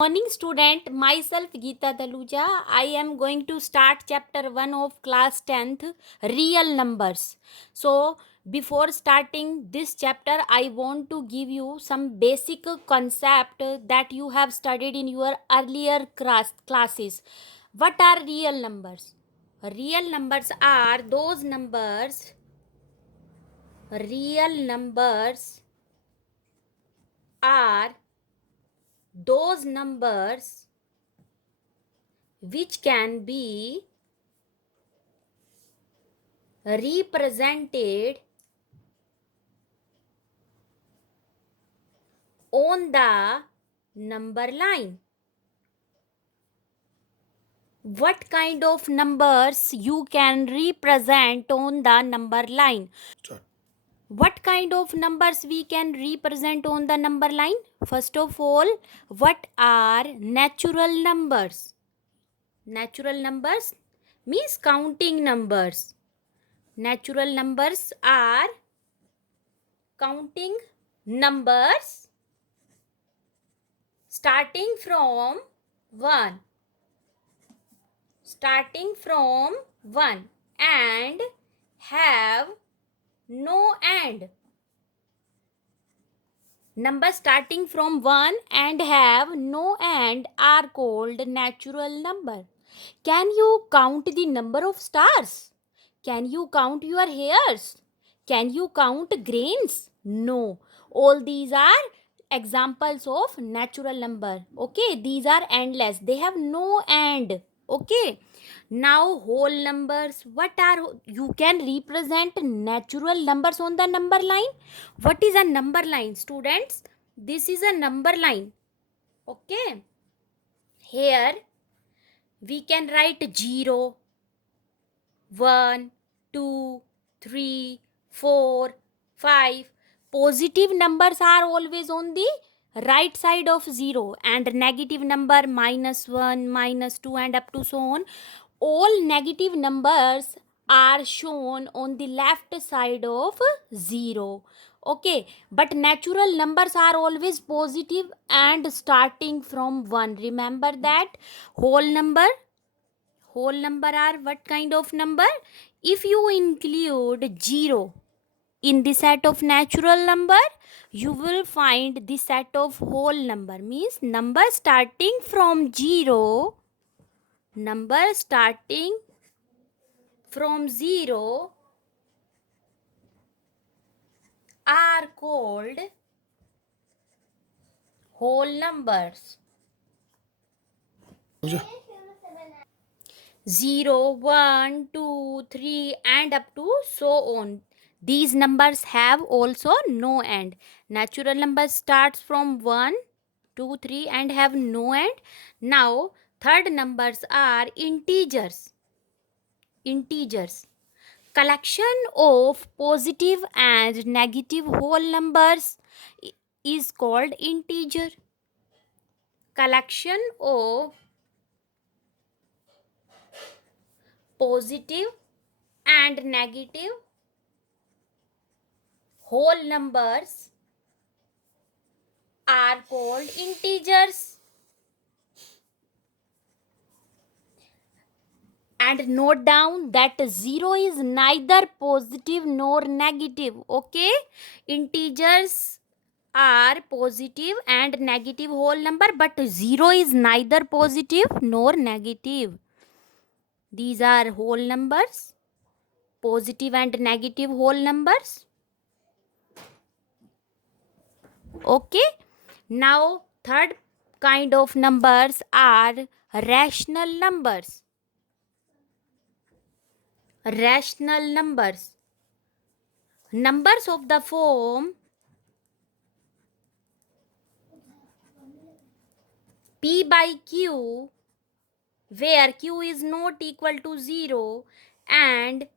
Morning student, myself Geeta Daluja. I am going to start chapter 1 of class 10th, real numbers. So before starting this chapter, I want to give you some basic concept that you have studied in your earlier classes. What are real numbers? Real numbers are those numbers. Real numbers are those numbers which can be represented on the number line. What kind of numbers you can represent on the number line? Sure. What kind of numbers we can represent on the number line? First of all, what are natural numbers? Natural numbers means counting numbers. Natural numbers are counting numbers starting from 1 and have no end. Numbers starting from 1 and have no end are called natural number. Can you count the number of stars? Can you count your hairs? Can you count grains? No. All these are examples of natural number. Okay, these are endless. They have no end. Okay. Now whole numbers. What are you can represent natural numbers on the number line? What is a number line, students? This is a number line. Okay. Here we can write 0, 1, 2, 3, 4, 5. Positive numbers are always on the right side of 0 and negative number -1, -2 and up to so on. All negative numbers are shown on the left side of 0. Okay, but natural numbers are always positive and starting from 1. Remember that. Whole number are what kind of number? If you include 0 in the set of natural number, you will find the set of whole number. Means number starting from 0 are called whole numbers. 0, 1, 2, 3 and up to so on. These numbers have also no end. Natural numbers starts from 1, 2, 3 and have no end. Now third numbers are integers. Collection of positive and negative whole numbers is called integer. Collection of positive and negative whole numbers are called integers. And note down that 0 is neither positive nor negative. Okay, integers are positive and negative whole number, but 0 is neither positive nor negative. These are whole numbers, positive and negative whole numbers. Okay, now third kind of numbers are rational numbers. Rational numbers. Numbers of the form P by Q, where Q is not equal to 0 and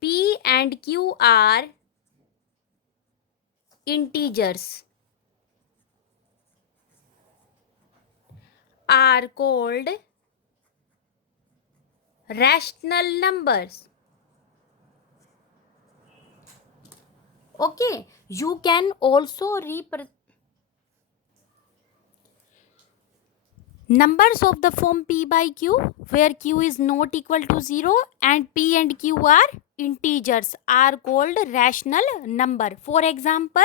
P and Q are integers, are called rational numbers. Okay, you can also Numbers of the form P by Q, where Q is not equal to 0 and P and Q are integers, are called rational number. For example,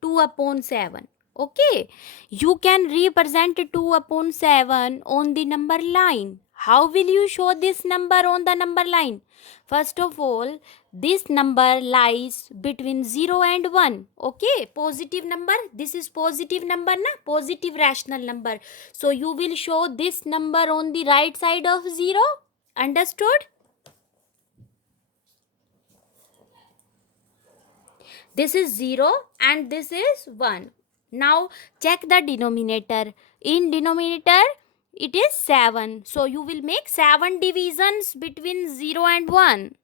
2 upon 7. Okay, you can represent 2 upon 7 on the number line. How will you show this number on the number line? First of all, this number lies between 0 and 1. Okay, positive number. This is positive number, na? Positive rational number. So you will show this number on the right side of 0. Understood? This is 0 and this is 1. Now check the denominator. In denominator it is 7. So you will make 7 divisions between 0 and 1.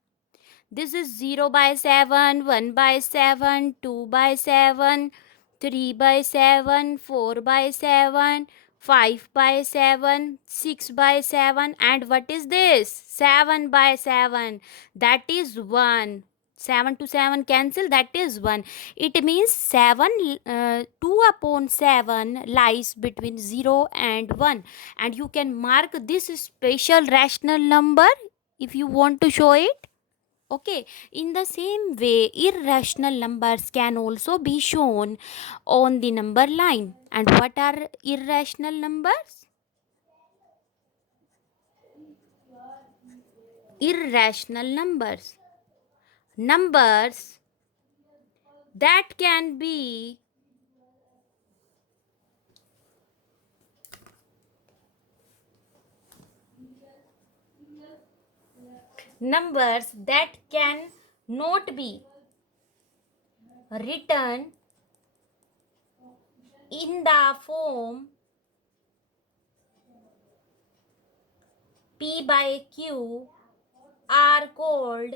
This is 0 by 7, 1 by 7, 2 by 7, 3 by 7, 4 by 7, 5 by 7, 6 by 7, and what is this? 7 by 7. That is 1. 7 to 7 cancel, that is 1. It means 2 upon 7 lies between 0 and 1. And you can mark this special rational number if you want to show it. Okay, in the same way, irrational numbers can also be shown on the number line. And what are irrational numbers? Irrational numbers. Numbers that can be numbers that can not be written in the form P by Q are called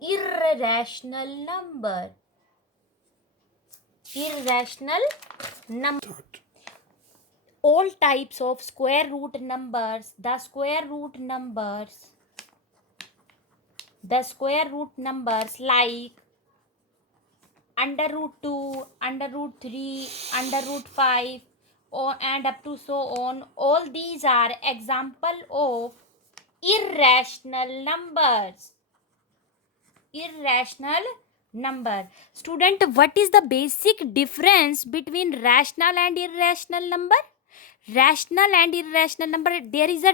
irrational number. Irrational number. All types of square root numbers, the square root numbers like under root 2, under root 3, under root 5, and up to so on, all these are example of irrational numbers. Irrational number. Student, what is the basic difference between rational and irrational number? Rational and irrational number, there is a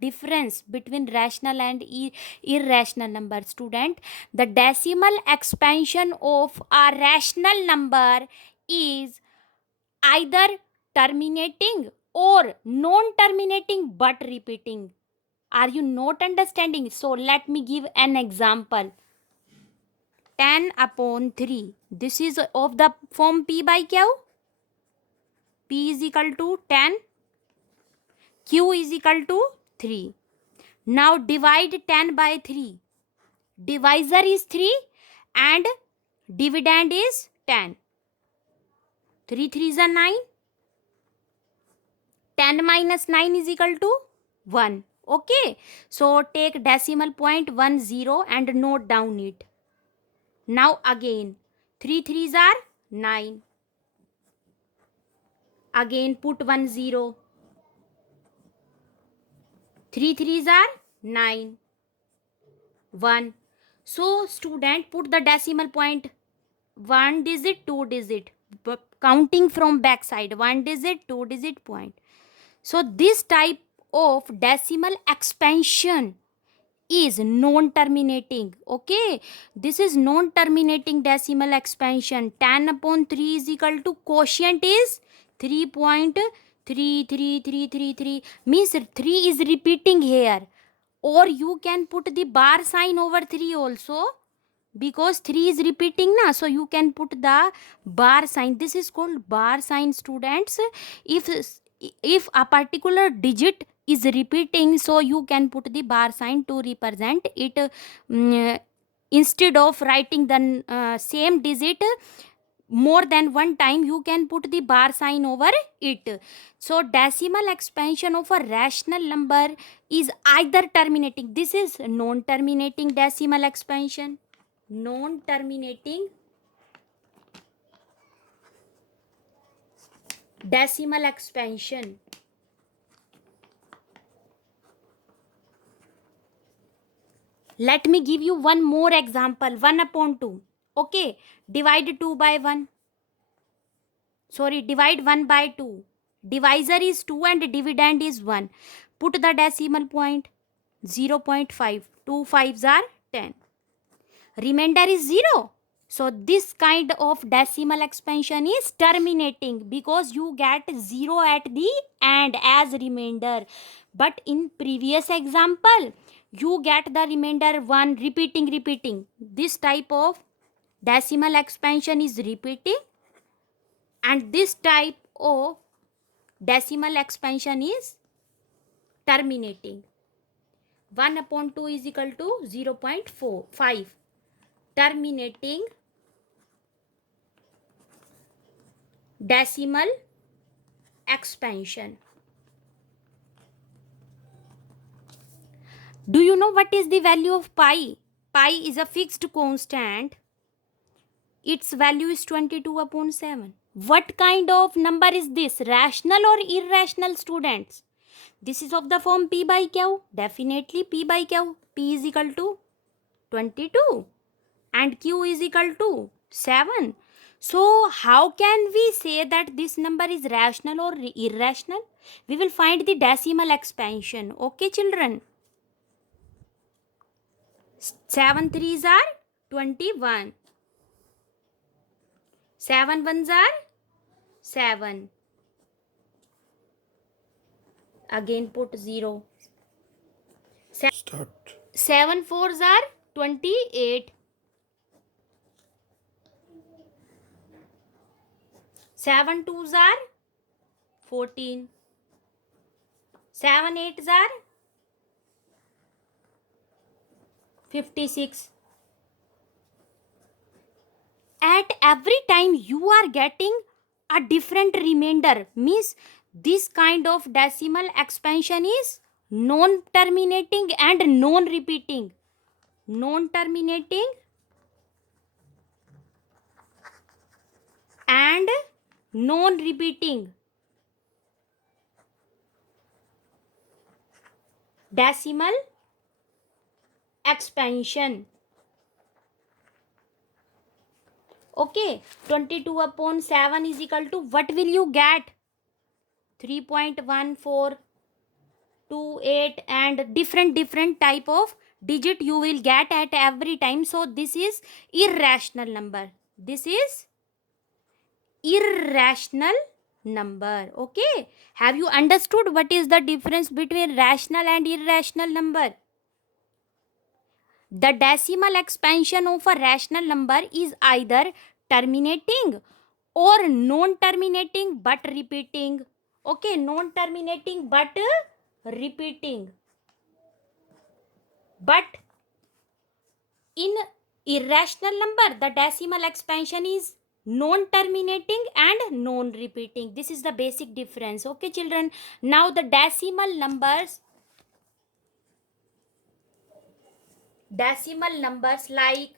difference between rational and irrational number. Student, the decimal expansion of a rational number is either terminating or non terminating but repeating. Are you not understanding? So let me give an example. 10 upon 3. This is of the form P by Q. P is equal to 10. Q is equal to 3. Now divide 10 by 3. Divisor is 3 and dividend is 10. 3 3s are 9. 10 minus 9 is equal to 1. Okay. So take decimal point 10 and note down it. Now again 3 3s are 9. Again put 10. 3 3s are 9. 1. So student, put the decimal point 1 digit, 2 digit, counting from back side, 1 digit, 2 digit point. So this type of decimal expansion is non-terminating. Okay, this is non-terminating decimal expansion. 10 upon 3 is equal to quotient is 3.33333, means 3 is repeating here, or you can put the bar sign over 3 also, because 3 is repeating na, so you can put the bar sign. This is called bar sign, students. If a particular digit is repeating, so you can put the bar sign to represent it. Instead of writing the same digit more than one time, you can put the bar sign over it. So decimal expansion of a rational number is either terminating. This is non-terminating decimal expansion. Non-terminating decimal expansion. Let me give you one more example. 1 upon 2. Okay, divide 2 by 1. Sorry, divide 1 by 2. Divisor is 2 and dividend is 1. Put the decimal point 0.5. 2 5s are 10. Remainder is 0. So this kind of decimal expansion is terminating because you get 0 at the end as remainder. But in previous example, you get the remainder 1 repeating. This type of decimal expansion is repeating, and this type of decimal expansion is terminating. 1 upon 2 is equal to 0.45. Terminating decimal expansion. Do you know what is the value of pi? Pi is a fixed constant. Its value is 22 upon 7. What kind of number is this? Rational or irrational, students? This is of the form p by q. Definitely p by q. P is equal to 22 and q is equal to 7. So how can we say that this number is rational or irrational? We will find the decimal expansion. Okay, children. 7 3s are 21. 7 1s are 7. Again put 0. Start. 7 4s are 28. 7 2s are 14. 7 8s are 56. At every time you are getting a different remainder, means this kind of decimal expansion is non-terminating and non-repeating. Non-terminating and non-repeating decimal expansion. Okay, 22 upon 7 is equal to, what will you get? 3.1428 and different type of digit you will get at every time. So this is irrational number. This is irrational number. Okay, have you understood what is the difference between rational and irrational number? The decimal expansion of a rational number is either terminating or non-terminating but repeating. Okay, non-terminating but repeating. But in irrational number, the decimal expansion is non-terminating and non-repeating. This is the basic difference. Okay, children. Now the decimal numbers like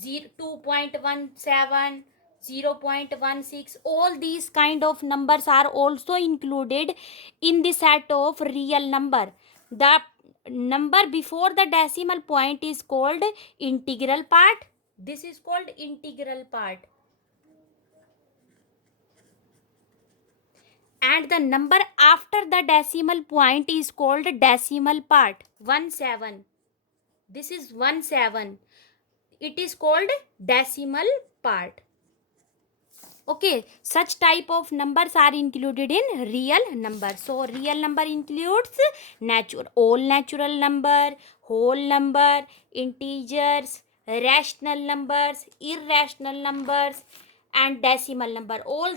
2.17, 0.16, all these kind of numbers are also included in the set of real number. The number before the decimal point is called integral part. This is called integral part. And the number after the decimal point is called decimal part. 17. This is 17. It is called decimal part. Okay, such type of numbers are included in real number. So real number includes all natural number, whole number, integers, rational numbers, irrational numbers, and decimal number. All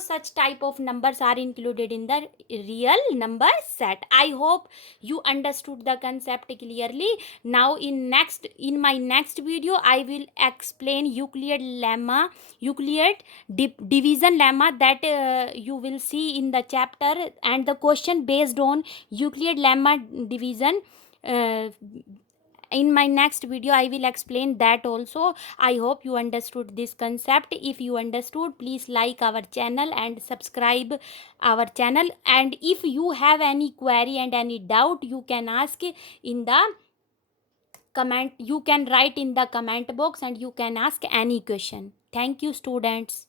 such type of numbers are included in the real number set. I hope you understood the concept clearly. Now in my next video I will explain Euclid lemma, Euclid division lemma, that you will see in the chapter, and the question based on Euclid lemma division In my next video I will explain that also. I hope you understood this concept. If you understood, please like our channel and subscribe our channel. And if you have any query and any doubt, you can ask in the comment, you can write in the comment box and you can ask any question. Thank you, students.